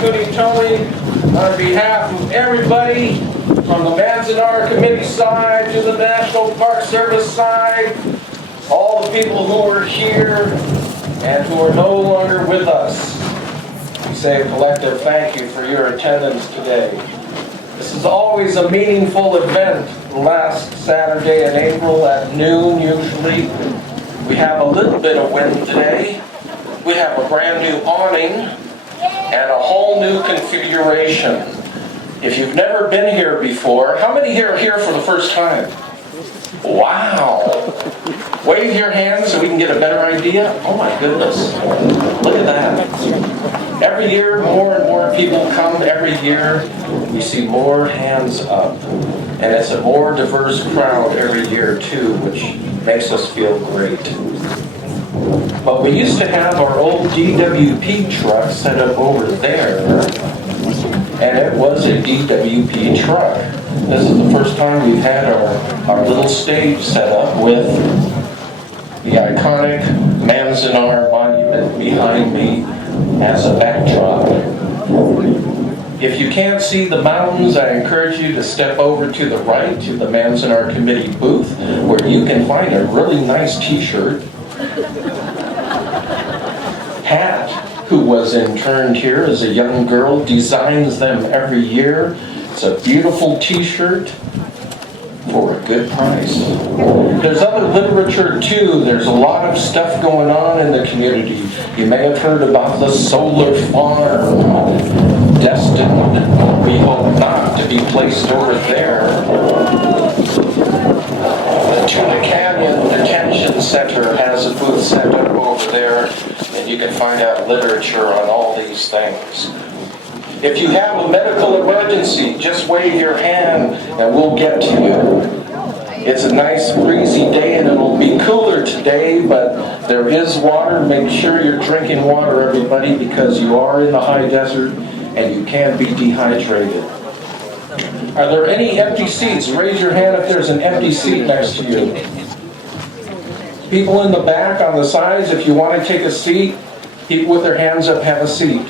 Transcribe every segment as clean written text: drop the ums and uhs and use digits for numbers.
Kunitomi, on behalf of everybody from the Manzanar Committee side to the National Park Service side, all the people who are here and who are no longer with us, we say a collective thank you for your attendance today. This is always a meaningful event, last Saturday in April at noon usually. We have a little bit of wind today. We have a brand new awning and a whole new configuration. If you've never been here before, how many here are here for the first time? Wow! Wave your hands so we can get a better idea. Oh my goodness. Look at that. Every year, more and more people come. Every year, we see more hands up. And it's a more diverse crowd every year, too, which makes us feel great. But we used to have our old DWP truck set up over there, and it was a DWP truck. This is the first time we've had our little stage set up with the iconic Manzanar monument behind me as a backdrop. If you can't see the mountains, I encourage you to step over to the right to the Manzanar Committee booth, where you can find a really nice t-shirt. Pat, who was interned here as a young girl, designs them every year. It's a beautiful t-shirt for a good price. There's other literature too. There's a lot of stuff going on in the community. You may have heard about the solar farm, destined, we hope not, to be placed over there. The Tuna Canyon Detention Center has a booth set up over there, and you can find out literature on all these things. If you have a medical emergency, just wave your hand and we'll get to you. It's a nice breezy day and it'll be cooler today, but there is water. Make sure you're drinking water, everybody, because you are in the high desert and you can be dehydrated. Are there any empty seats? Raise your hand if there's an empty seat next to you. People in the back, on the sides, if you want to take a seat, people with their hands up have a seat.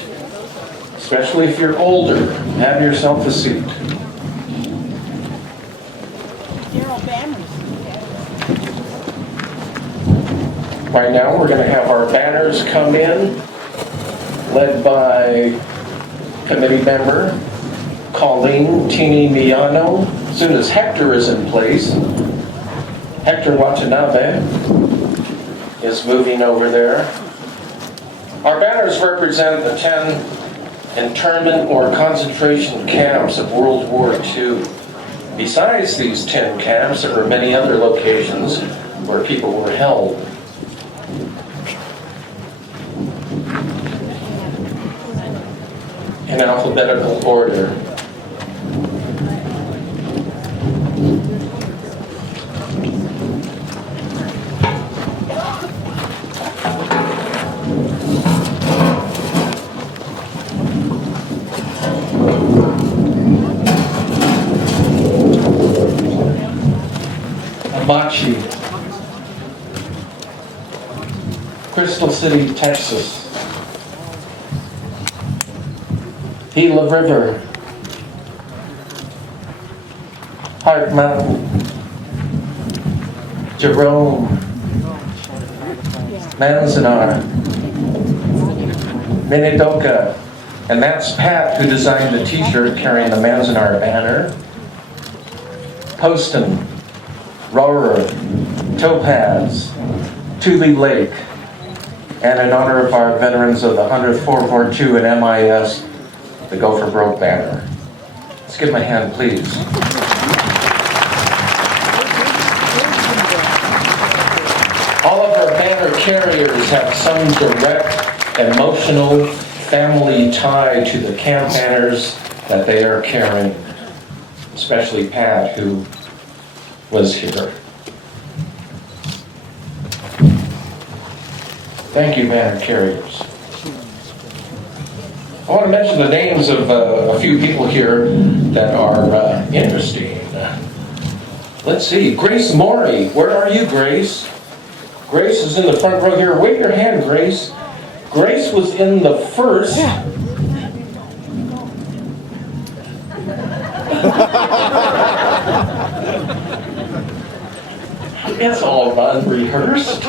Especially if you're older, have yourself a seat. Right now we're going to have our banners come in, led by committee member Colleen Tini Miyano. As soon as Hector is in place, Hector Watanabe is moving over there. Our banners represent the 10 internment or concentration camps of World War II. Besides these 10 camps, there were many other locations where people were held. In alphabetical order. Abachi, Crystal City, Texas. Gila River, Heart Mountain, Jerome, Manzanar, Minidoka, and that's Pat who designed the t-shirt carrying the Manzanar banner. Poston, Rohrer, Topaz, Tule Lake, and in honor of our veterans of the 100th 442 and MIS, the Go for Broke banner. Let's give them a hand, please. All of our banner carriers have some direct, emotional, family tie to the camp banners that they are carrying, especially Pat, who was here. Thank you, banner carriers. I want to mention the names of a few people here that are interesting. Let's see, Grace Morey. Where are you, Grace? Grace is in the front row here. Wave your hand, Grace. Grace was in the first... It's all unrehearsed.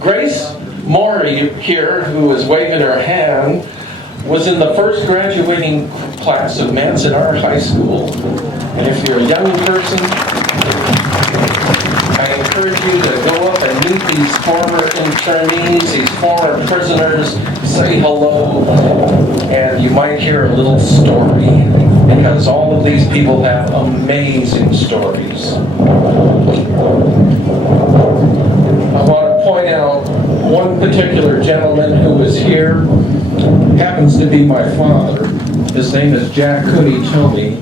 Grace Morey here, who is waving her hand, was in the first graduating class of Manzanar High School. And if you're a young person, I encourage you to go up and meet these former internees, these former prisoners, say hello, and you might hear a little story, because all of these people have amazing stories. I want to point out one particular gentleman who is here, happens to be my father. His name is Jack Kunitomi.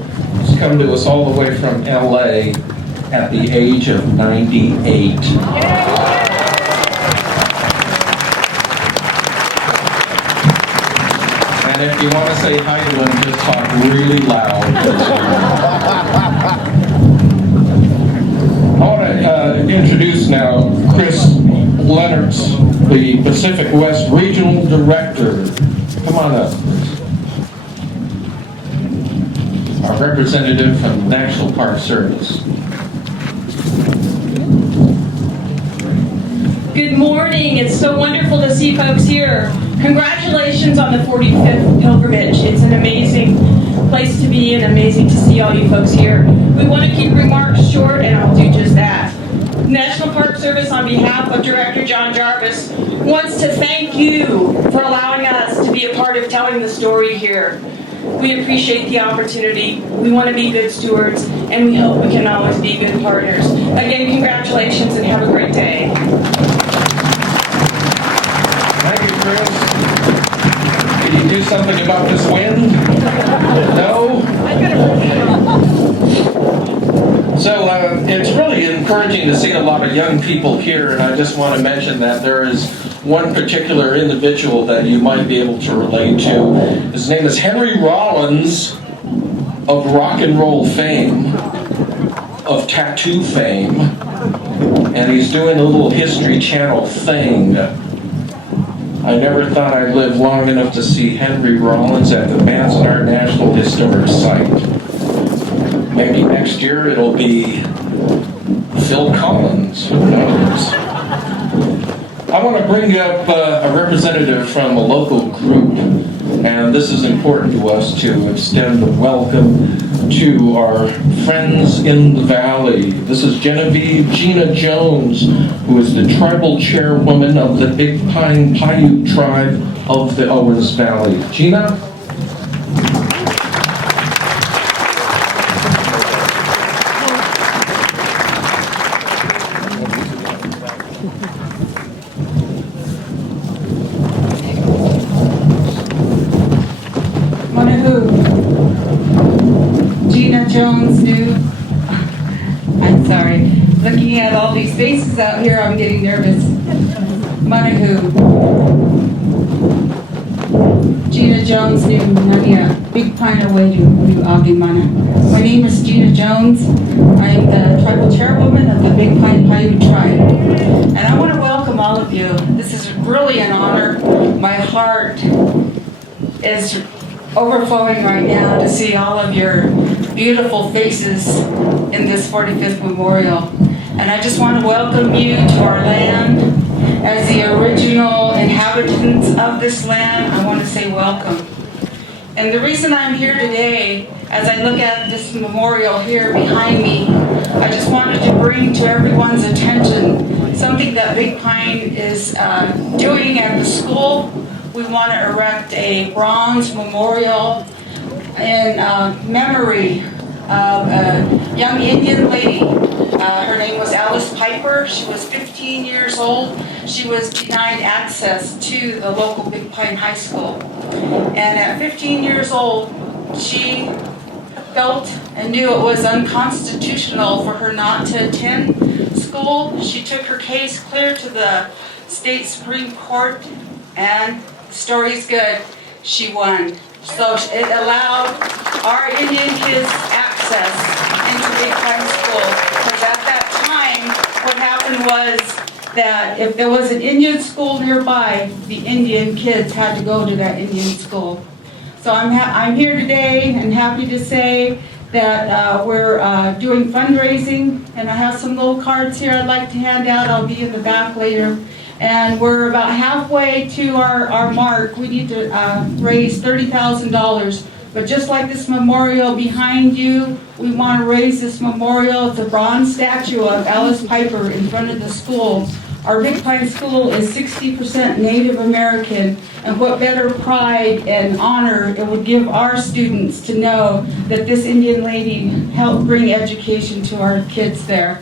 He's come to us all the way from LA at the age of 98. And if you want to say hi to him, just talk really loud. I want to introduce now Chris Lehnertz, the Pacific West Regional Director. Come on up. Our representative from the National Park Service. Good morning. It's so wonderful to see folks here. Congratulations on the 45th pilgrimage. It's an amazing place to be and amazing to see all you folks here. We want to keep remarks short, and I'll do just that. National Park Service, on behalf of Director John Jarvis, wants to thank you for allowing us to be a part of telling the story here. We appreciate the opportunity. We want to be good stewards, and we hope we can always be good partners. Again, congratulations and have a great day. Thank you, Chris. Could you we do something about this wind? No? So it's really encouraging to see a lot of young people here, and I just want to mention that there is one particular individual that you might be able to relate to. His name is Henry Rollins of rock and roll fame, of tattoo fame, and he's doing a little History Channel thing. I never thought I'd live long enough to see Henry Rollins at the Manzanar National Historic Site. Maybe next year it'll be Phil Collins, who knows? I want to bring up a representative from a local group, and this is important to us to extend a welcome to our friends in the valley. This is Genevieve Gina Jones, who is the tribal chairwoman of the Big Pine Paiute tribe of the Owens Valley. Gina? Jones new. I'm sorry. Looking at all these faces out here, I'm getting nervous. Manahu. Gina Jones new Nania. Big Pine Away new Agimana. My name is Gina Jones. I am the tribal chairwoman of the Big Pine Paiute tribe. And I want to welcome all of you. This is really an honor. My heart is overflowing right now to see all of your beautiful faces in this 45th memorial. And I just want to welcome you to our land. As the original inhabitants of this land, I want to say welcome. And the reason I'm here today, as I look at this memorial here behind me, I just wanted to bring to everyone's attention something that Big Pine is doing at the school. We want to erect a bronze memorial in memory of a young Indian lady. Her name was Alice Piper. She was 15 years old. She was denied access to the local Big Pine High School. And at 15 years old, she felt and knew it was unconstitutional for her not to attend school. She took her case clear to the state Supreme Court, and the story's good. She won. So it allowed our Indian kids access into Big Pine School. Because at that time, what happened was that if there was an Indian school nearby, the Indian kids had to go to that Indian school. So I'm here today and happy to say that we're doing fundraising, and I have some little cards here I'd like to hand out. I'll be in the back later. And we're about halfway to our mark. We need to raise $30,000. But just like this memorial behind you, we want to raise this memorial. It's a bronze statue of Alice Piper in front of the school. Our Big Pine School is 60% Native American, and what better pride and honor it would give our students to know that this Indian lady helped bring education to our kids there.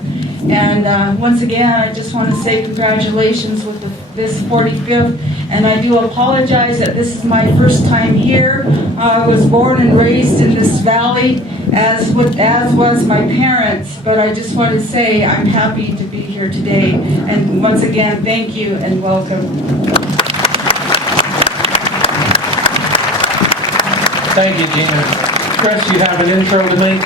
And once again, I just want to say congratulations with this 45th, and I do apologize that this is my first time here. I was born and raised in this valley, as was my parents, but I just want to say I'm happy to be here today. And once again, thank you and welcome. Thank you, Gina. Chris, you have an intro to make?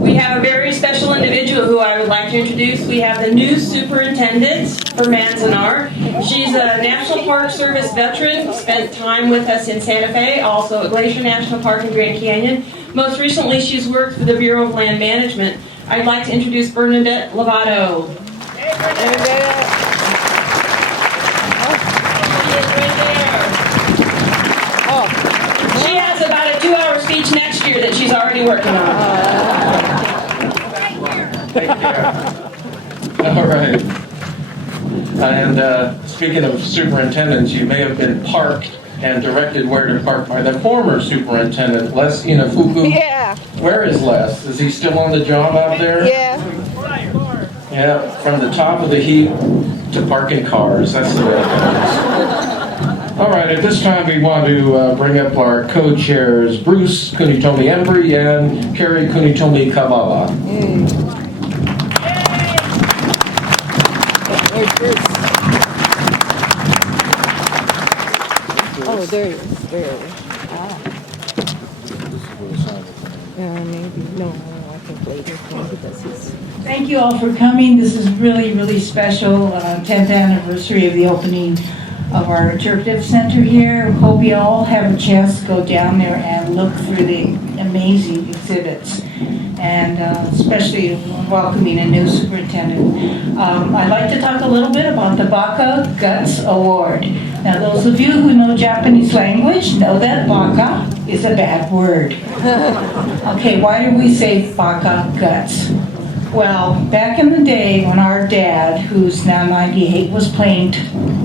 We have a very special individual who I would like to introduce. We have the new superintendent for Manzanar. She's a National Park Service veteran, spent time with us in Santa Fe, also at Glacier National Park in Grand Canyon. Most recently, she's worked for the Bureau of Land Management. I'd like to introduce Bernadette Lovato. Hey, Bernadette! She is right there. She has about a 2-hour speech next year that she's already working on. All right. And speaking of superintendents, you may have been parked and directed where to park by the former superintendent, Les Inafuku. Yeah. Where is Les? Is he still on the job out there? Yeah. Yeah, from the top of the heap to parking cars. That's the way it goes. All right, at this time we want to bring up our co-chairs, Bruce Kunitomi Embrey and KERRY Kunitomi KABABA. Oh, there he is. There he is. Ah. Maybe. No, I can play this one because he's... Thank you all for coming. This is really, really special. 10th anniversary of the opening of our interpretive center here. Hope you all have a chance to go down there and look through the amazing exhibits, and especially welcoming a new superintendent. I'd like to talk a little bit about the Baka Guts Award. Now, those of you who know Japanese language know that Baka is a bad word. Okay, why do we say Baka Guts? Well, back in the day when our dad, who's now 98, was playing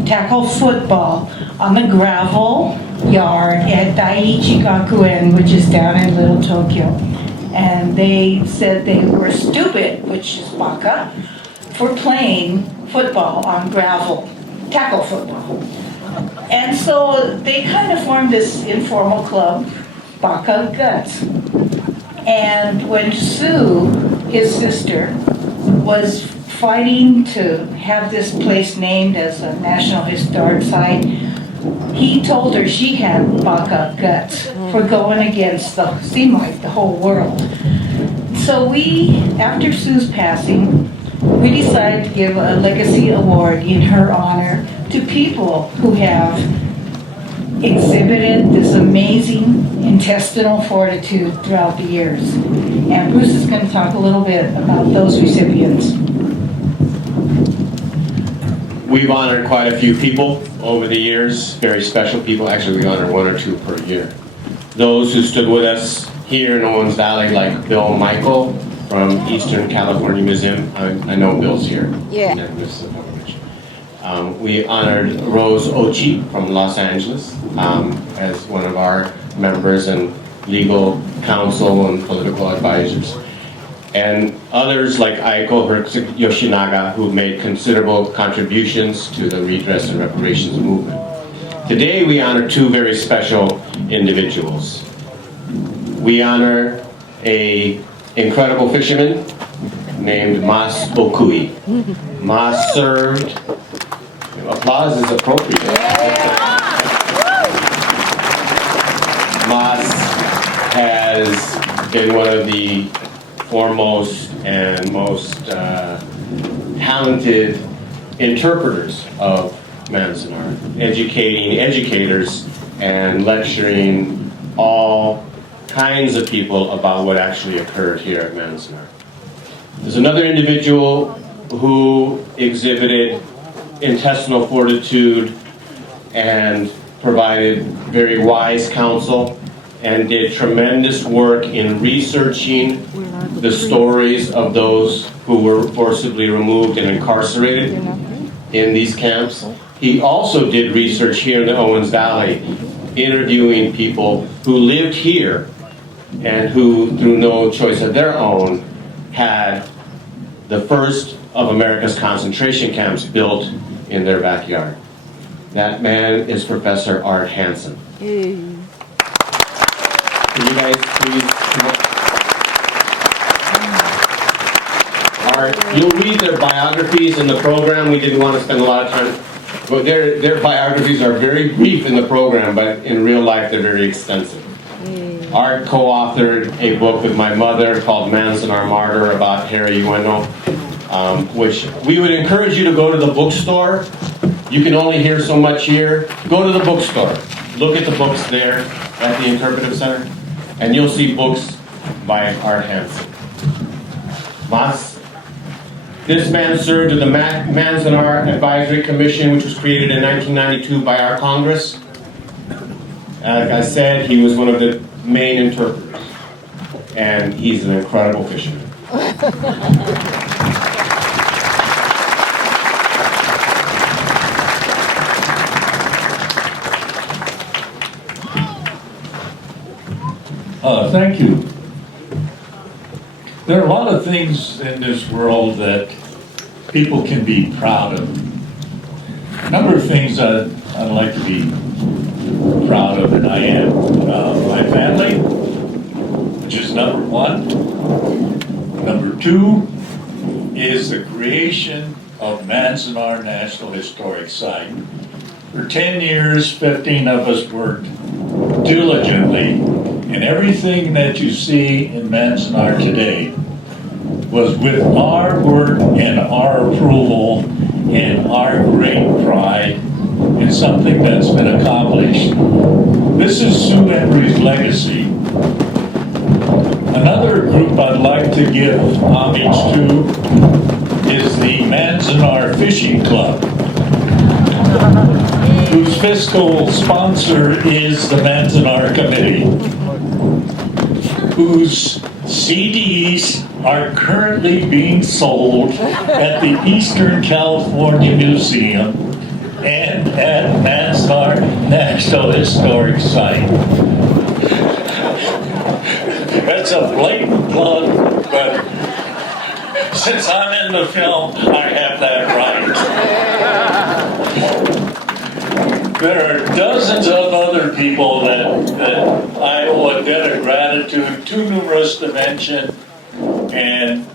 tackle football on the gravel yard at Daiichi Gakuen, which is down in Little Tokyo. And they said they were stupid, which is baka, for playing football on gravel, tackle football. And so they kind of formed this informal club, Baka Guts. And when Sue, his sister, was fighting to have this place named as a National Historic Site, he told her she had Baka Guts for going against seemed like the whole world. So we, after Sue's passing, we decided to give a legacy award in her honor to people who have exhibited this amazing intestinal fortitude throughout the years. And Bruce is going to talk a little bit about those recipients. We've honored quite a few people over the years, very special people. Actually, we honor 1 or 2 per year. Those who stood with us here in Owens Valley, like Bill Michael from Eastern California Museum. I know Bill's here. Yeah. We honored Rose Ochi from Los Angeles as one of our members and legal counsel and political advisors. And others like Aiko Yoshinaga, who made considerable contributions to the redress and reparations movement. Today we honor 2 very special individuals. We honor an incredible fisherman named Mas Okui. Mas served, applause is appropriate. Mas has been one of the foremost and most talented interpreters of Manzanar, educating educators and lecturing all kinds of people about what actually occurred here at Manzanar. There's another individual who exhibited intestinal fortitude and provided very wise counsel and did tremendous work in researching the stories of those who were forcibly removed and incarcerated in these camps. He also did research here in the Owens Valley, interviewing people who lived here and who, through no choice of their own, had the first of America's concentration camps built in their backyard. That man is Professor Art Hansen. Can you guys please come up? You'll read their biographies in the program. We didn't want to spend a lot of time, but their biographies are very brief in the program, but in real life they're very extensive. Art co-authored a book with my mother called Manzanar Martyr about Harry Ueno, which we would encourage you to go to the bookstore. You can only hear so much here. Go to the bookstore. Look at the books there at the Interpretive Center, and you'll see books by Art Hansen. Mas. This man served in the Manzanar Advisory Commission, which was created in 1992 by our Congress. Like I said, he was one of the main interpreters, and he's an incredible fisherman. Thank you. There are a lot of things in this world that people can be proud of. A number of things I'd like to be proud of than I am my family, which is number one. Number two is the creation of Manzanar National Historic Site. For 10 years, 15 of us worked diligently, and everything that you see in Manzanar today was with our work and our approval and our great pride in something that's been accomplished. This is Sue Embrey's legacy. Another group I'd like to give homage to is the Manzanar Fishing Club, whose fiscal sponsor is the Manzanar Committee, whose CDs are currently being sold at the Eastern California Museum and at Manzanar National Historic Site. That's a blatant plug, but since I'm in the film, I have that right. There are dozens of other people that I owe a debt of gratitude, too numerous to mention, and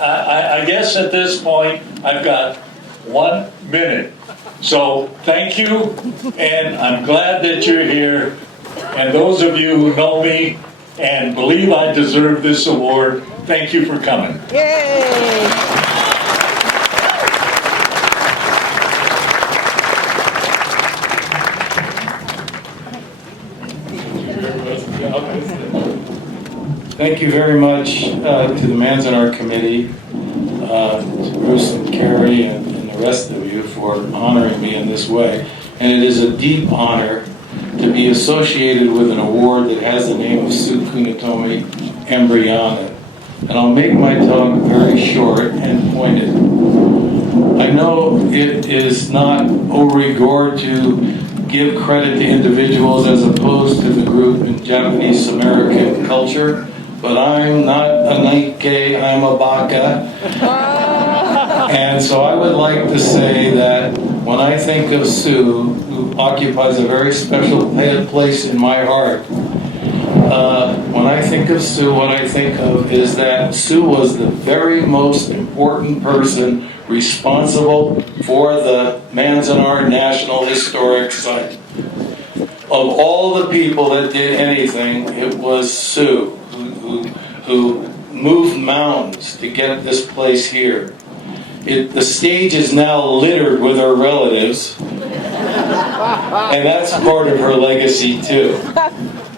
I guess at this point I've got 1 minute. So thank you, and I'm glad that you're here. And those of you who know me and believe I deserve this award, thank you for coming. Yay! Thank you very much to the Manzanar Committee, to Bruce and Kerry and the rest of you for honoring me in this way. And it is a deep honor to be associated with an award that has the name of Sue Kunitomi, Embrey on it. And I'll make my talk very short and pointed. I know it is not au rigueur to give credit to individuals as opposed to the group in Japanese American culture, but I'm not a Nikkei, I'm a baka. And so I would like to say that when I think of Sue, who occupies a very special place in my heart, when I think of Sue, what I think of is that Sue was the very most important person responsible for the Manzanar National Historic Site. Of all the people that did anything, it was Sue who moved mountains to get this place here. The stage is now littered with her relatives, and that's part of her legacy too.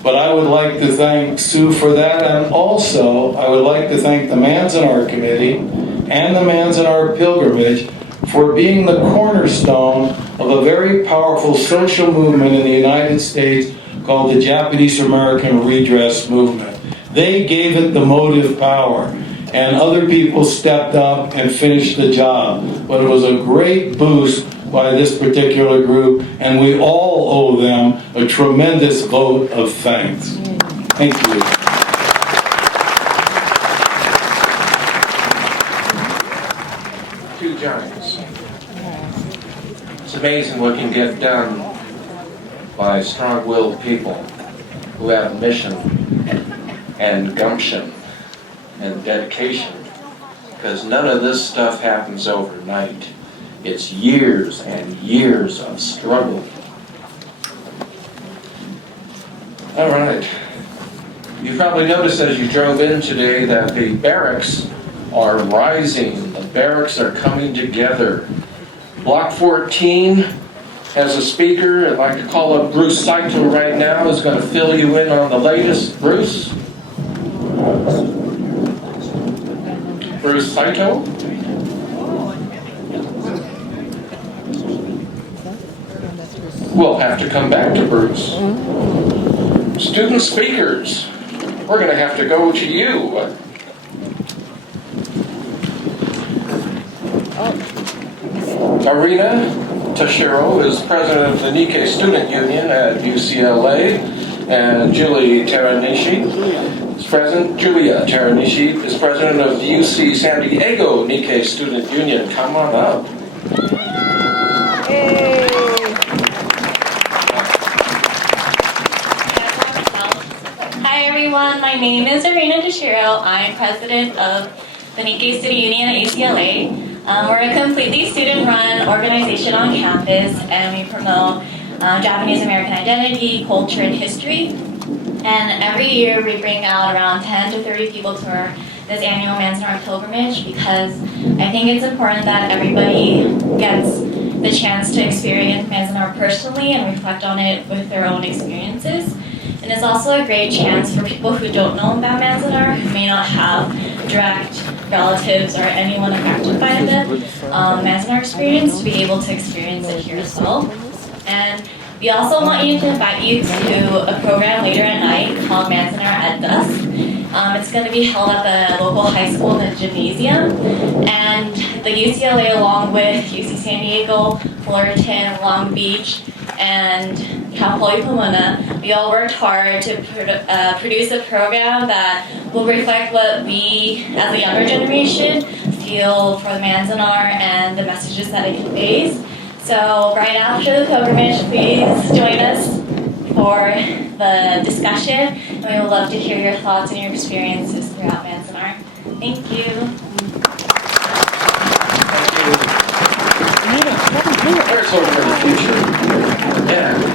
But I would like to thank Sue for that, and also I would like to thank the Manzanar Committee and the Manzanar Pilgrimage for being the cornerstone of a very powerful social movement in the United States called the Japanese American Redress Movement. They gave it the motive power, and other people stepped up and finished the job. But it was a great boost by this particular group, and we all owe them a tremendous vote of thanks. Thank you. Two giants. It's amazing what can get done by strong-willed people who have a mission and gumption and dedication, because none of this stuff happens overnight. It's years and years of struggle. All right. You probably noticed as you drove in today that the barracks are rising. The barracks are coming together. Block 14 has a speaker. I'd like to call up Bruce Saito right now, who's going to fill you in on the latest. Bruce? Bruce Saito? We'll have to come back to Bruce. Student speakers, we're going to have to go to you. Erina Tashiro is president of the Nikkei Student Union at UCLA, and Julia Teranishi is president of the UC San Diego Nikkei Student Union. Come on up. my name is Erina Tashiro. I'm president of the Nikkei City Union at UCLA. We're a completely student-run organization on campus, and we promote Japanese American identity, culture, and history. And every year we bring out around 10 to 30 people to this annual Manzanar pilgrimage, because I think it's important that everybody gets the chance to experience Manzanar personally and reflect on it with their own experiences. And it's also a great chance for people who don't know about Manzanar, who may not have direct relatives or anyone affected by the Manzanar experience, to be able to experience it here as well. And we also want to invite you to a program later at night called Manzanar at Dusk. It's going to be held at the local high school in the gymnasium, and the UCLA, along with UC San Diego, Fullerton, Long Beach, and Kapolei Pomona, we all worked hard to produce a program that will reflect what we, as a younger generation, feel for the Manzanar and the messages that it conveys. So right after the pilgrimage, please join us for the discussion, and we would love to hear your thoughts and your experiences throughout Manzanar. Thank you. There's hope for the future. Yeah.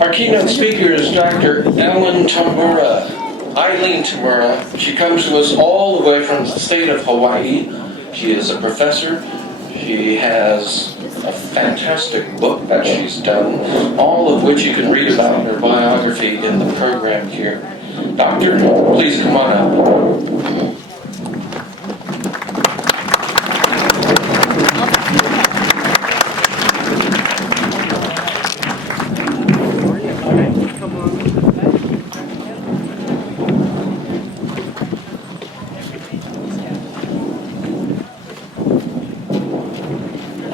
Our keynote speaker is Dr. Tamura, Eileen Tamura. She comes to us all the way from the state of Hawaii. She is a professor. She has a fantastic book that she's done, all of which you can read about in her biography in the program here. Doctor, please come on up.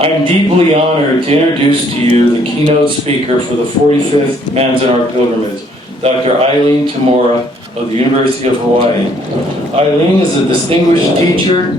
I'm deeply honored to introduce to you the keynote speaker for the 45th Manzanar pilgrimage, Dr. Eileen Tamura of the University of Hawaii. Eileen is a distinguished teacher,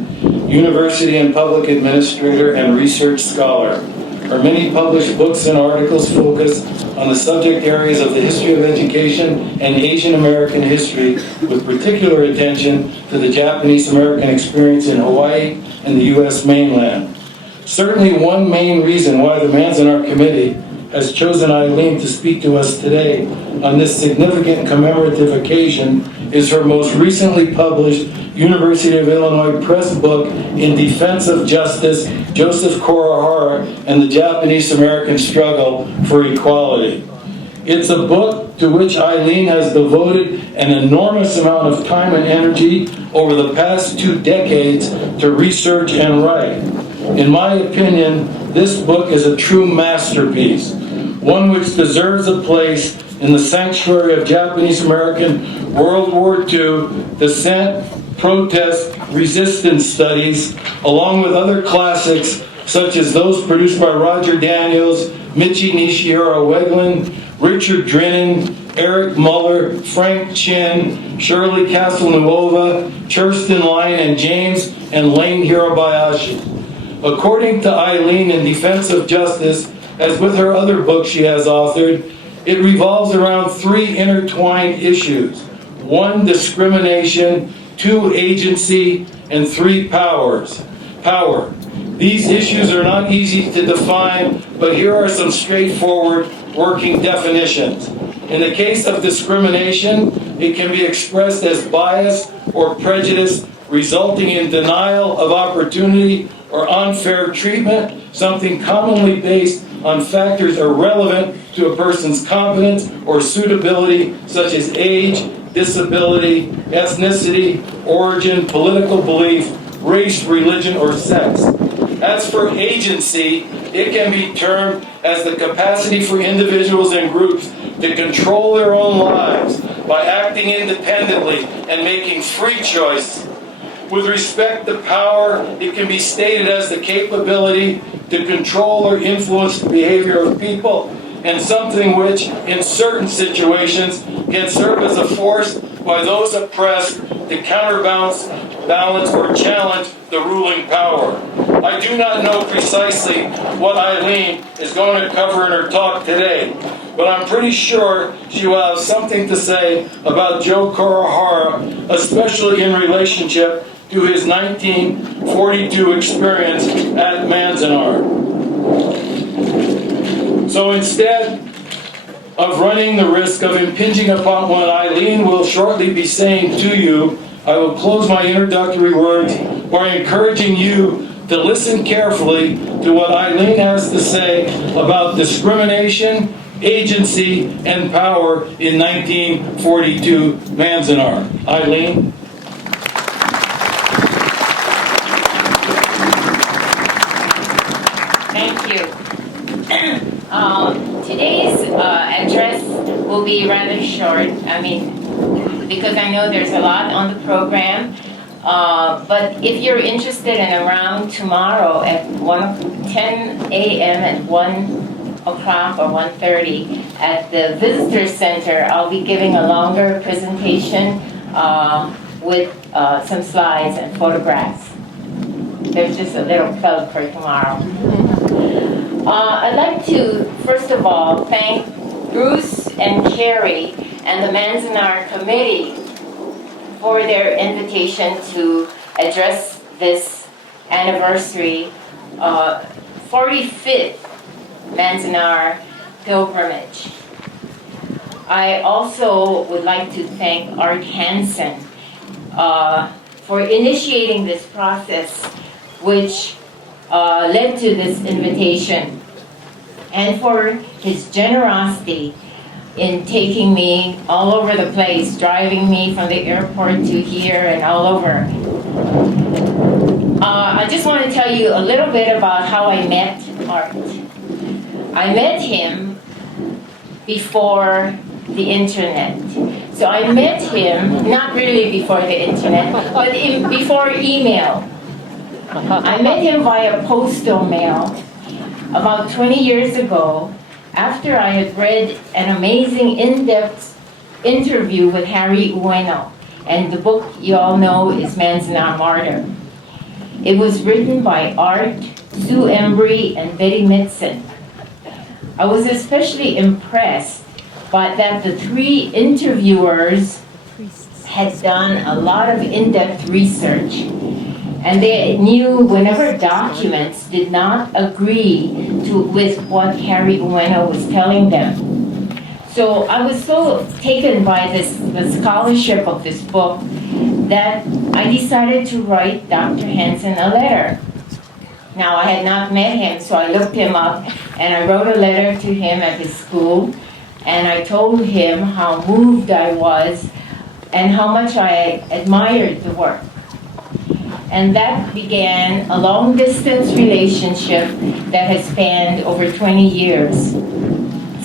university and public administrator, and research scholar. Her many published books and articles focus on the subject areas of the history of education and Asian American history, with particular attention to the Japanese American experience in Hawaii and the U.S. mainland. Certainly one main reason why the Manzanar Committee has chosen Eileen to speak to us today on this significant commemorative occasion is her most recently published University of Illinois Press book, In Defense of Justice, Joseph Kurohara and the Japanese American Struggle for Equality. It's a book to which Eileen has devoted an enormous amount of time and energy over the past 2 decades to research and write. In my opinion, this book is a true masterpiece, one which deserves a place in the sanctuary of Japanese American World War II dissent, protest, resistance studies, along with other classics such as those produced by Roger Daniels, Michi Nishihiro Wegland, Richard Drinnen, Eric Muller, Frank Chin, Shirley Castelnuova, Churston Lyon, and James and Lane Hirabayashi. According to Eileen, In Defense of Justice, as with her other books she has authored, it revolves around 3 intertwined issues. 1, discrimination, 2, agency, and 3, power. These issues are not easy to define, but here are some straightforward working definitions. In the case of discrimination, it can be expressed as bias or prejudice resulting in denial of opportunity or unfair treatment, something commonly based on factors irrelevant to a person's competence or suitability, such as age, disability, ethnicity, origin, political belief, race, religion, or sex. As for agency, it can be termed as the capacity for individuals and groups to control their own lives by acting independently and making free choices. With respect to power, it can be stated as the capability to control or influence the behavior of people, and something which, in certain situations, can serve as a force by those oppressed to counterbalance or challenge the ruling power. I do not know precisely what Eileen is going to cover in her talk today, but I'm pretty sure she will have something to say about Joe Kurohara, especially in relationship to his 1942 experience at Manzanar. So instead of running the risk of impinging upon what Eileen will shortly be saying to you, I will close my introductory words by encouraging you to listen carefully to what Eileen has to say about discrimination, agency, and power in 1942 Manzanar. Eileen? Thank you. Today's address will be rather short. Because I know there's a lot on the program. But if you're interested and around tomorrow at 10 a.m. at 1 o'clock or 1:30 at the Visitor Center, I'll be giving a longer presentation with some slides and photographs. There's just a little plug for tomorrow. I'd like to, first of all, thank Bruce and KERRY and the Manzanar Committee for their invitation to address this anniversary 45th Manzanar pilgrimage. I also would like to thank Art Hansen for initiating this process, which led to this invitation, and for his generosity in taking me all over the place, driving me from the airport to here and all over. I just want to tell you a little bit about how I met Art. I met him before the internet. So I met him, not really before the internet, but before email. I met him via postal mail about 20 years ago, after I had read an amazing in-depth interview with Harry Ueno, and the book you all know is Manzanar Martyr. It was written by Art, Sue Embrey, and Betty Mitson. I was especially impressed by that the three interviewers had done a lot of in-depth research, and they knew whenever documents did not agree with what Harry Ueno was telling them. So I was so taken by the scholarship of this book that I decided to write Dr. Hansen a letter. Now, I had not met him, so I looked him up, and I wrote a letter to him at his school, and I told him how moved I was and how much I admired the work. And that began a long-distance relationship that has spanned over 20 years.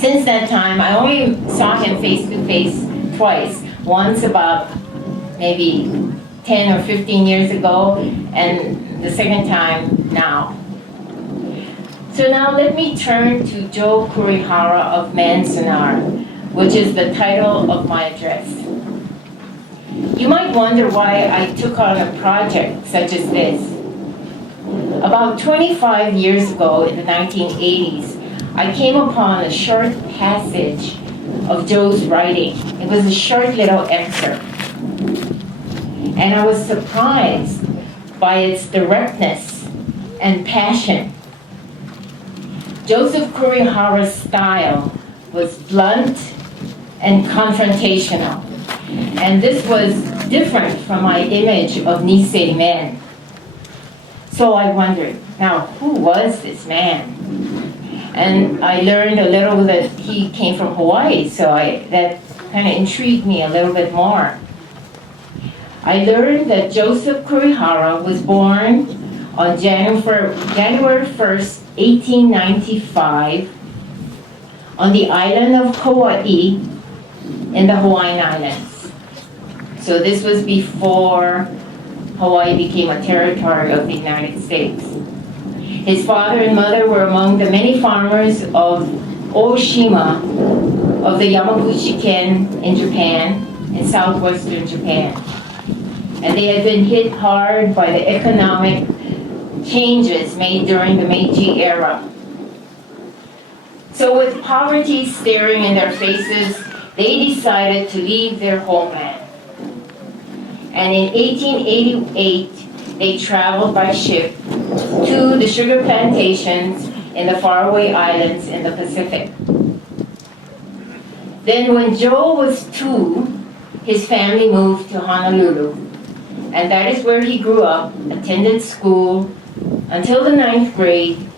Since that time, I only saw him face-to-face twice. Once about maybe 10 or 15 years ago, and the second time now. So now let me turn to Joe Kurohara of Manzanar, which is the title of my address. You might wonder why I took on a project such as this. About 25 years ago, in the 1980s, I came upon a short passage of Joe's writing. It was a short little excerpt. And I was surprised by its directness and passion. Joseph Kurohara's style was blunt and confrontational. And this was different from my image of Nisei men. So I wondered, now who was this man? And I learned a little that he came from Hawaii, so that kind of intrigued me a little bit more. I learned that Joseph Kurohara was born on January 1st, 1895, on the island of Kauai in the Hawaiian Islands. So this was before Hawaii became a territory of the United States. His father and mother were among the many farmers of Oshima of the Yamaguchi-ken in Japan, in southwestern Japan. And they had been hit hard by the economic changes made during the Meiji era. So with poverty staring in their faces, they decided to leave their homeland. And in 1888, they traveled by ship to the sugar plantations in the faraway islands in the Pacific. Then when Joe was 2, his family moved to Honolulu. And that is where he grew up, attended school until the 9th grade,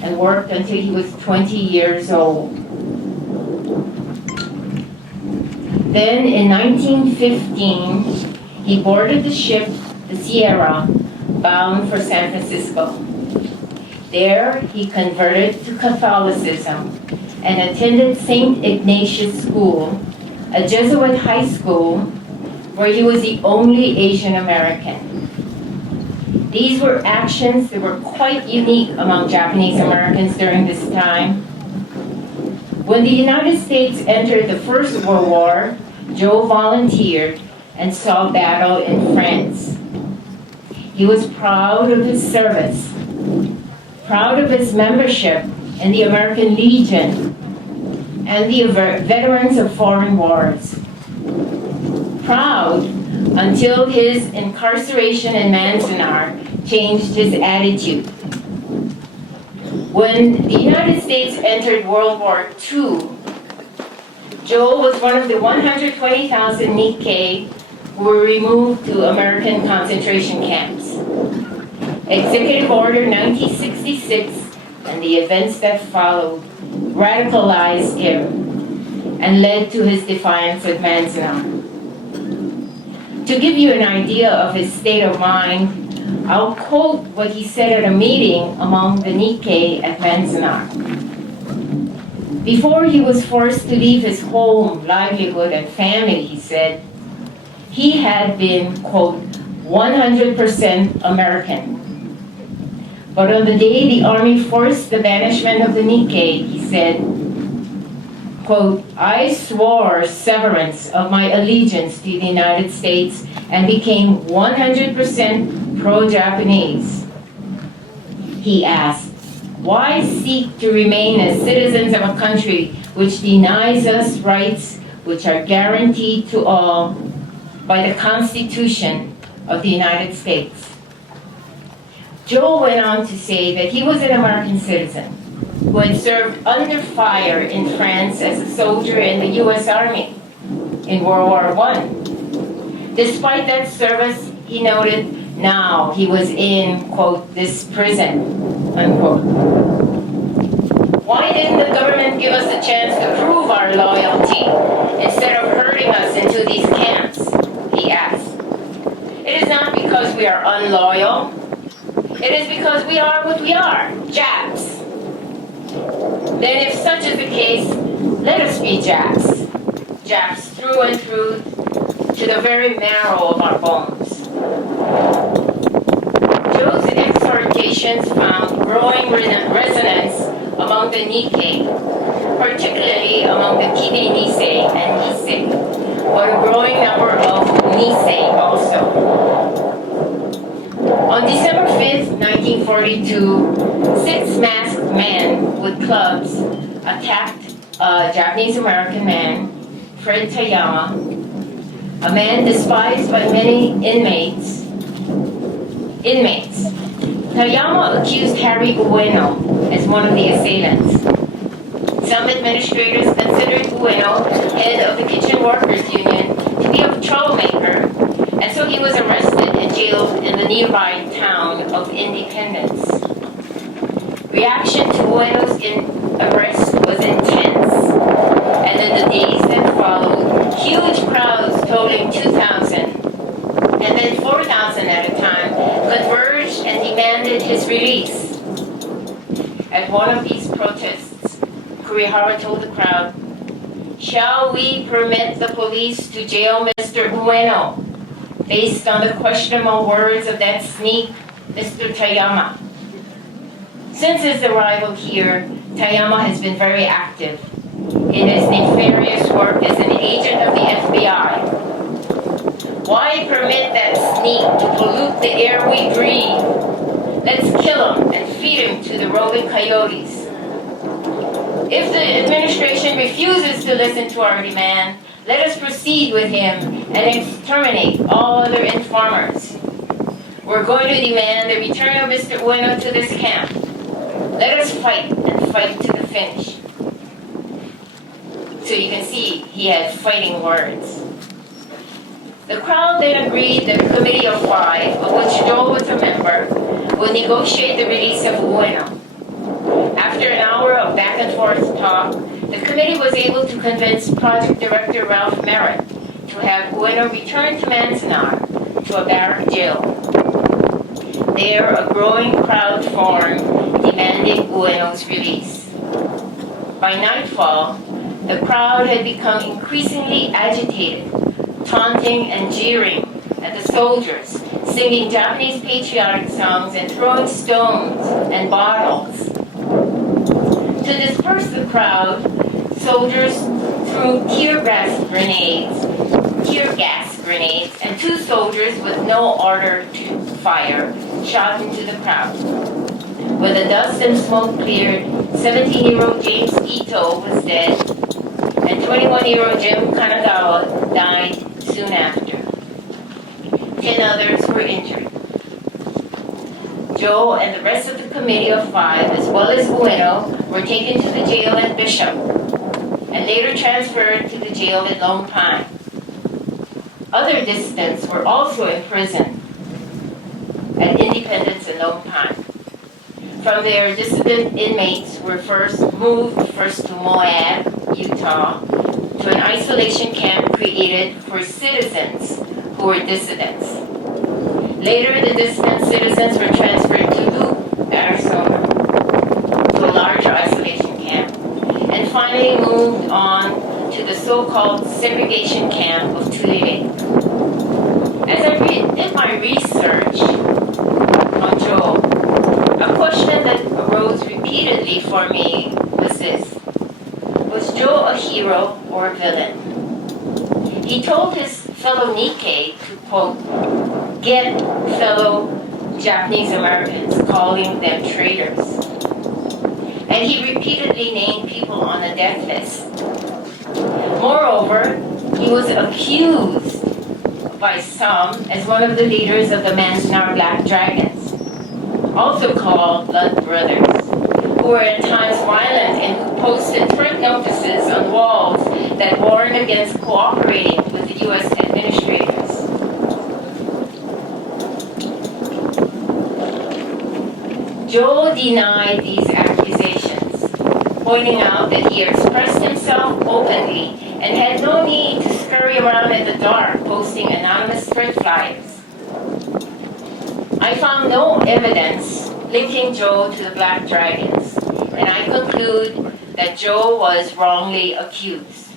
and worked until he was 20 years old. Then in 1915, he boarded the ship, the Sierra, bound for San Francisco. There, he converted to Catholicism and attended St. Ignatius School, a Jesuit high school where he was the only Asian American. These were actions that were quite unique among Japanese Americans during this time. When the United States entered the First World War, Joe volunteered and saw battle in France. He was proud of his service, proud of his membership in the American Legion and the Veterans of Foreign Wars. Proud until his incarceration in Manzanar changed his attitude. When the United States entered World War II, Joe was one of the 120,000 Nikkei who were removed to American concentration camps. Executive Order 1966 and the events that followed radicalized him and led to his defiance at Manzanar. To give you an idea of his state of mind, I'll quote what he said at a meeting among the Nikkei at Manzanar. Before he was forced to leave his home, livelihood, and family, he said, he had been, quote, 100% American. But on the day the army forced the banishment of the Nikkei, he said, quote, I swore severance of my allegiance to the United States and became 100% pro-Japanese. He asked, why seek to remain as citizens of a country which denies us rights which are guaranteed to all by the Constitution of the United States? Joe went on to say that he was an American citizen who had served under fire in France as a soldier in the U.S. Army in World War I. Despite that service, he noted, now he was in, quote, this prison, unquote. Why didn't the government give us a chance to prove our loyalty instead of herding us into these camps? He asked. It is not because we are unloyal. It is because we are what we are, Japs. Then if such is the case, let us be Japs. Japs through and through, to the very marrow of our bones. Joe's exhortations found growing resonance among the Nikkei, particularly among the Kide Nisei and Nisei, but a growing number of Nisei also. On December 5th, 1942, 6 masked men with clubs attacked a Japanese American man, Fred Tayama, a man despised by many inmates. Tayama accused Harry Ueno as one of the assailants. Some administrators considered Ueno, head of the Kitchen Workers Union, to be a troublemaker, and so he was arrested and jailed in the nearby town of Independence. Reaction to Ueno's arrest was intense, and in the days that followed, huge crowds totaling 2,000, and then 4,000 at a time, converged and demanded his release. At one of these protests, Kurihara told the crowd, shall we permit the police to jail Mr. Ueno based on the questionable words of that sneak, Mr. Tayama? Since his arrival here, Tayama has been very active in his nefarious work as an agent of the FBI. Why permit that sneak to pollute the air we breathe? Let's kill him and feed him to the roving coyotes. If the administration refuses to listen to our demand, let us proceed with him and exterminate all other informers. We're going to demand the return of Mr. Ueno to this camp. Let us fight and fight to the finish. So you can see he had fighting words. The crowd then agreed that a committee of 5, of which Joe was a member, would negotiate the release of Ueno. After an hour of back and forth talk, the committee was able to convince Project Director Ralph Merritt to have Ueno returned to Manzanar, to a barrack jail. There, a growing crowd formed demanding Ueno's release. By nightfall, the crowd had become increasingly agitated, taunting and jeering at the soldiers, singing Japanese patriotic songs and throwing stones and bottles. To disperse the crowd, soldiers threw tear gas grenades, and 2 soldiers with no order to fire shot into the crowd. When the dust and smoke cleared, 17-year-old James Ito was dead, and 21-year-old Jim Kanagawa died soon after. 10 others were injured. Joe and the rest of the committee of 5, as well as Ueno, were taken to the jail at Bishop, and later transferred to the jail at Lone Pine. Other dissidents were also imprisoned at Independence and Lone Pine. From there, dissident inmates were moved to Moab, Utah, to an isolation camp created for citizens who were dissidents. Later, the dissident citizens were transferred to Luke, Arizona, to a larger isolation camp, and finally moved on to the so-called segregation camp of Tulele. As I did my research on Joe, a question that arose repeatedly for me was this: was Joe a hero or a villain? He told his fellow Nikkei to, quote, get fellow Japanese Americans, calling them traitors. And he repeatedly named people on the death list. Moreover, he was accused by some as one of the leaders of the Manzanar Black Dragons, also called Blood Brothers, who were at times violent and who posted threat notices on walls that warned against cooperating with the U.S. administrators. Joe denied these accusations, pointing out that he expressed himself openly and had no need to scurry around in the dark posting anonymous threat flyers. I found no evidence linking Joe to the Black Dragons, and I conclude that Joe was wrongly accused.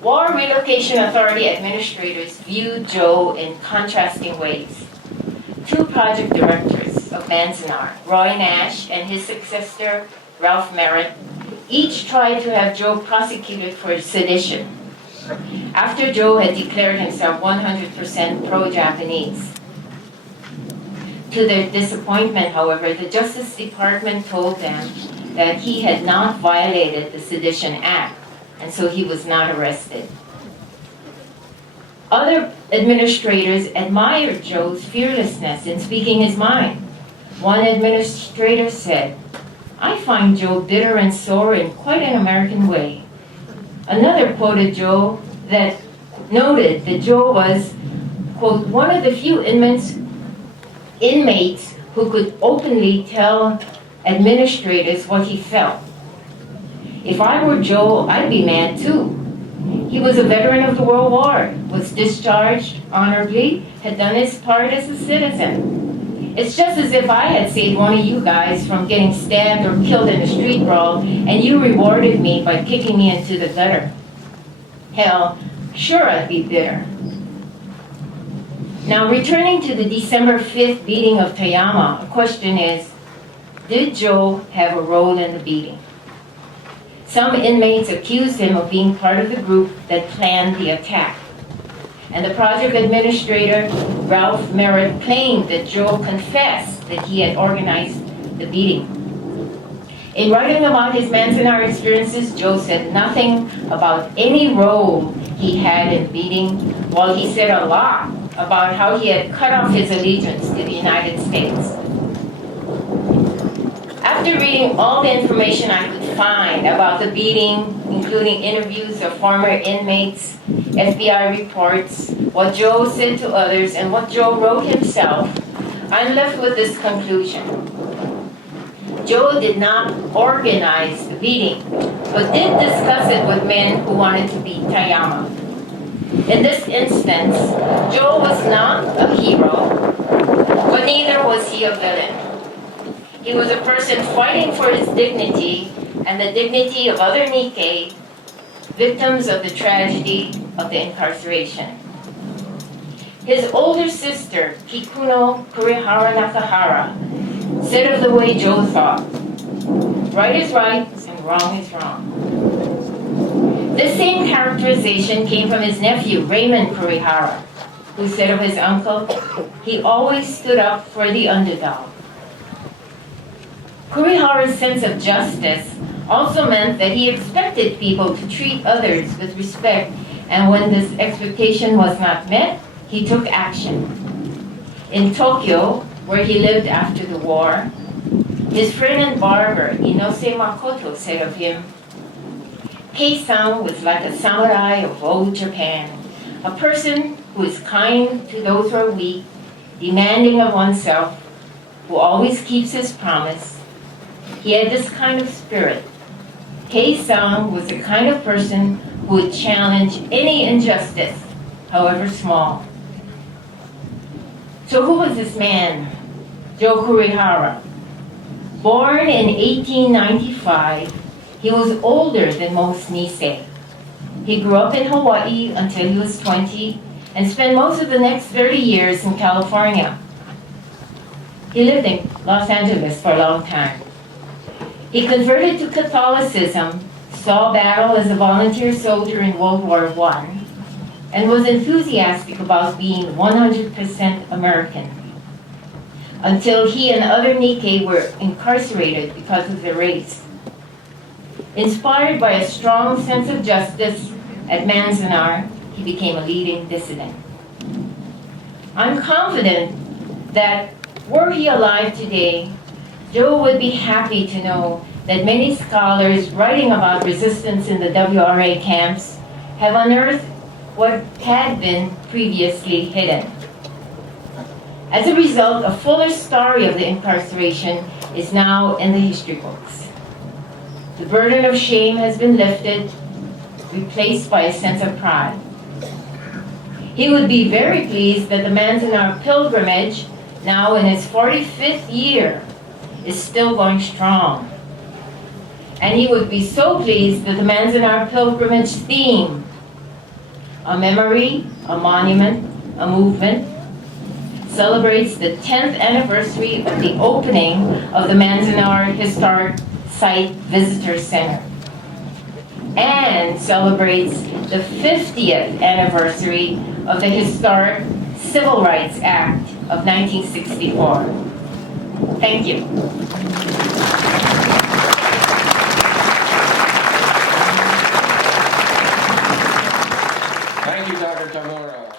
War Relocation Authority administrators viewed Joe in contrasting ways. 2 project directors of Manzanar, Roy Nash and his successor, Ralph Merritt, each tried to have Joe prosecuted for sedition, after Joe had declared himself 100% pro-Japanese. To their disappointment, however, the Justice Department told them that he had not violated the Sedition Act, and so he was not arrested. Other administrators admired Joe's fearlessness in speaking his mind. One administrator said, "I find Joe bitter and sore in quite an American way." Another quoted Joe that noted that Joe was, quote, one of the few inmates who could openly tell administrators what he felt. "If I were Joe, I'd be mad too. He was a veteran of the World War, was discharged honorably, had done his part as a citizen. It's just as if I had saved one of you guys from getting stabbed or killed in a street brawl, and you rewarded me by kicking me into the gutter. Hell, sure I'd be bitter." Now, returning to the December 5th beating of Toyama, the question is, did Joe have a role in the beating? Some inmates accused him of being part of the group that planned the attack. And the project administrator, Ralph Merritt, claimed that Joe confessed that he had organized the beating. In writing about his Manzanar experiences, Joe said nothing about any role he had in beating, while he said a lot about how he had cut off his allegiance to the United States. After reading all the information I could find about the beating, including interviews of former inmates, FBI reports, what Joe said to others, and what Joe wrote himself, I'm left with this conclusion. Joe did not organize the beating, but did discuss it with men who wanted to beat Tayama. In this instance, Joe was not a hero, but neither was he a villain. He was a person fighting for his dignity and the dignity of other Nikkei, victims of the tragedy of the incarceration. His older sister, Kikuno Kurihara Nakahara, said of the way Joe thought, right is right and wrong is wrong. This same characterization came from his nephew, Raymond Kurihara, who said of his uncle, he always stood up for the underdog. Kurihara's sense of justice also meant that he expected people to treat others with respect, and when this expectation was not met, he took action. In Tokyo, where he lived after the war, his friend and barber, Inose Makoto, said of him, Kei-san was like a samurai of old Japan, a person who is kind to those who are weak, demanding of oneself, who always keeps his promise. He had this kind of spirit. Kei-san was the kind of person who would challenge any injustice, however small. So who was this man, Joe Kurihara? Born in 1895, he was older than most Nisei. He grew up in Hawaii until he was 20 and spent most of the next 30 years in California. He lived in Los Angeles for a long time. He converted to Catholicism, saw battle as a volunteer soldier in World War I, and was enthusiastic about being 100% American, until he and other Nikkei were incarcerated because of their race. Inspired by a strong sense of justice at Manzanar, he became a leading dissident. I'm confident that were he alive today, Joe would be happy to know that many scholars writing about resistance in the WRA camps have unearthed what had been previously hidden. As a result, a fuller story of the incarceration is now in the history books. The burden of shame has been lifted, replaced by a sense of pride. He would be very pleased that the Manzanar pilgrimage, now in its 45th year, is still going strong. And he would be so pleased that the Manzanar pilgrimage theme, a memory, a monument, a movement, celebrates the 10th anniversary of the opening of the Manzanar Historic Site Visitor Center, and celebrates the 50th anniversary of the historic Civil Rights Act of 1964. Thank you. Thank you, Dr. Tamura.